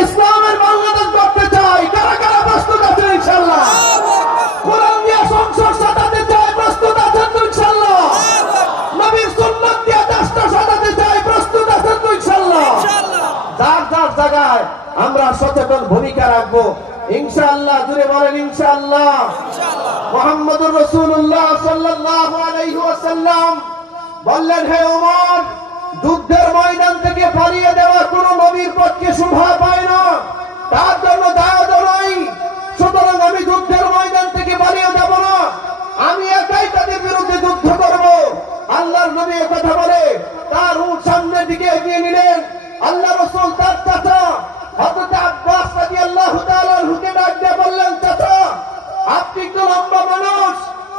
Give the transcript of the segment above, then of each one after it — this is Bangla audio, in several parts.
ইসলামের বাংলাদেশ করতে চাই, কারা কারা প্রস্তুত আছেন ইনশাআল্লাহ? কোরআন দিয়ে সংসদ সাজাতে চাই, প্রস্তুত আছেন তো ইনশাআল্লাহ? নবীর সুন্নাত দিয়ে দেশটা সাজাতে চাই, প্রস্তুত আছেন তো ইনশাআল্লাহ? যার যার জায়গায় আমরা সচেতন ভূমিকা রাখবো ইনশাআল্লাহ। জুড়ে বলেন ইনশাআল্লাহ। মুহাম্মদুর রাসূলুল্লাহ সাল্লাল্লাহু আলাইহি ওয়াসাল্লাম বললেন, হে ওমর, যুদ্ধের ময়দান থেকে পালিয়ে দেওয়া কোন নবীর পক্ষে শোভা পায় না, তার জন্য দায়ী নই। সুতরাং আমি যুদ্ধের ময়দান থেকে পালিয়ে যাব না, আমি একাই তাদের বিরুদ্ধে যুদ্ধ করব। আল্লাহর নবী কথা বলে তার উট সামনের দিকে এগিয়ে নিলেন। আল্লাহ রাসূল তার চাচা হযরত আব্বাস রাদিয়াল্লাহু তাআলা হুকে ডাক দিয়ে বললেন, চাচা, আপনি একটু লম্বা মানুষ,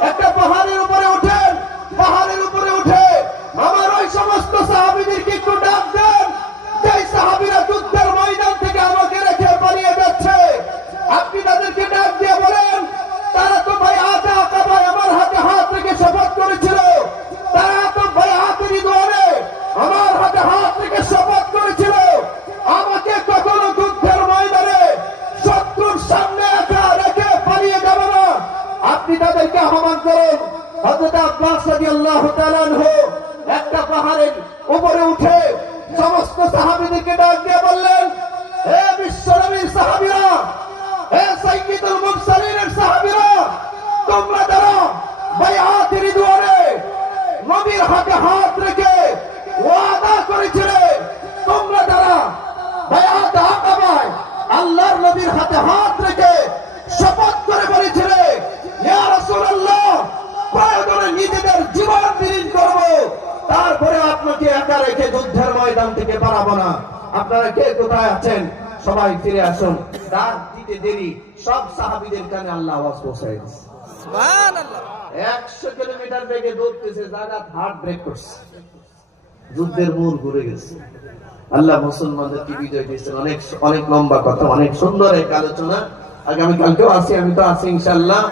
একটা পাহাড়ের উপরে ওঠেন, পাহাড়ের উপরে উঠে আমার ওই সমস্ত সাহাবীদেরকে একটু ডাক দেন, যেই সাহাবীরা যুদ্ধের ময়দান থেকে আমাকে রেখে পালিয়ে যাচ্ছে। আপনি তাদেরকে ডাক দিয়ে বলেন, তারা তো বাইআত আকাবায় আমার হাতে হাত রেখে শপথ করেছিল, তারা তো বাইআতের রিদওয়ানে আমার হাতে হাত রেখে শপথ করেছিল, আমাকে কখনো যুদ্ধের ময়দানে শত্রুর সামনে একা রেখে পালিয়ে যাবে না। আপনি তাদেরকে আহ্বান করুন। হযরত আব্বাস রাদিয়াল্লাহু তাআলা আনহু একটা পাহাড়ের উপরে উঠে সমস্ত সাহাবীদেরকে ডাক দিয়ে বললেন, হে বিশ্বনবীর সাহাবীরা, হে সাইয়্যিদুল মুরসালিনের সাহাবীরা, তোমরা যারা বাইআতের রিদওয়ানে নবীর হাতে হাত রেখে ওয়াদা করেছিলে, তোমরা যারা বাইআত আকাবায় আল্লাহর নবীর হাতে হাত রেখে শপথ করে বলেছিলে, ইয়া রাসূলুল্লাহ, প্রয়োজনে নিজেদের জীবন বিলীন করব, তারপরে আপনাকে একা রেখে যুদ্ধের ময়দান থেকে পালাবো না। আপনারা কে কোথায় আছেন সবাই ফিরে আসুন। ডাক দিতে দেরি সব সাহাবীদের কানে আল্লাহ আওয়াজ পৌঁছায় দিয়েছে। সুবহানাল্লাহ। 100 কিলোমিটার বেগে দৌড়তেছে, জায়গা হার্ট ব্রেক করছে, যুদ্ধের মোড় ঘুরে গেছে। আল্লাহ মুসলমানদেরকে বিজয় দিয়েছেন। অনেক অনেক লম্বা কথা, অনেক সুন্দর এক আলোচনা। আগামী কালকেও আছি, আমি তো আছি ইনশাআল্লাহ।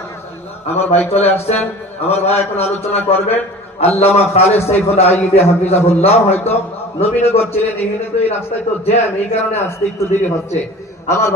আমার ভাই চলে আসছেন, আমার ভাই এখন আলোচনা করবেন। আল্লামা খালেদ সাইফুল্লাহ আইয়ুবী হাফিজাহুল্লাহ হয়তো নবীনগর ছিলেন, এখানে তো এই রাস্তায় তো জ্যাম, এই কারণে আসতে একটু দেরি হচ্ছে। আমার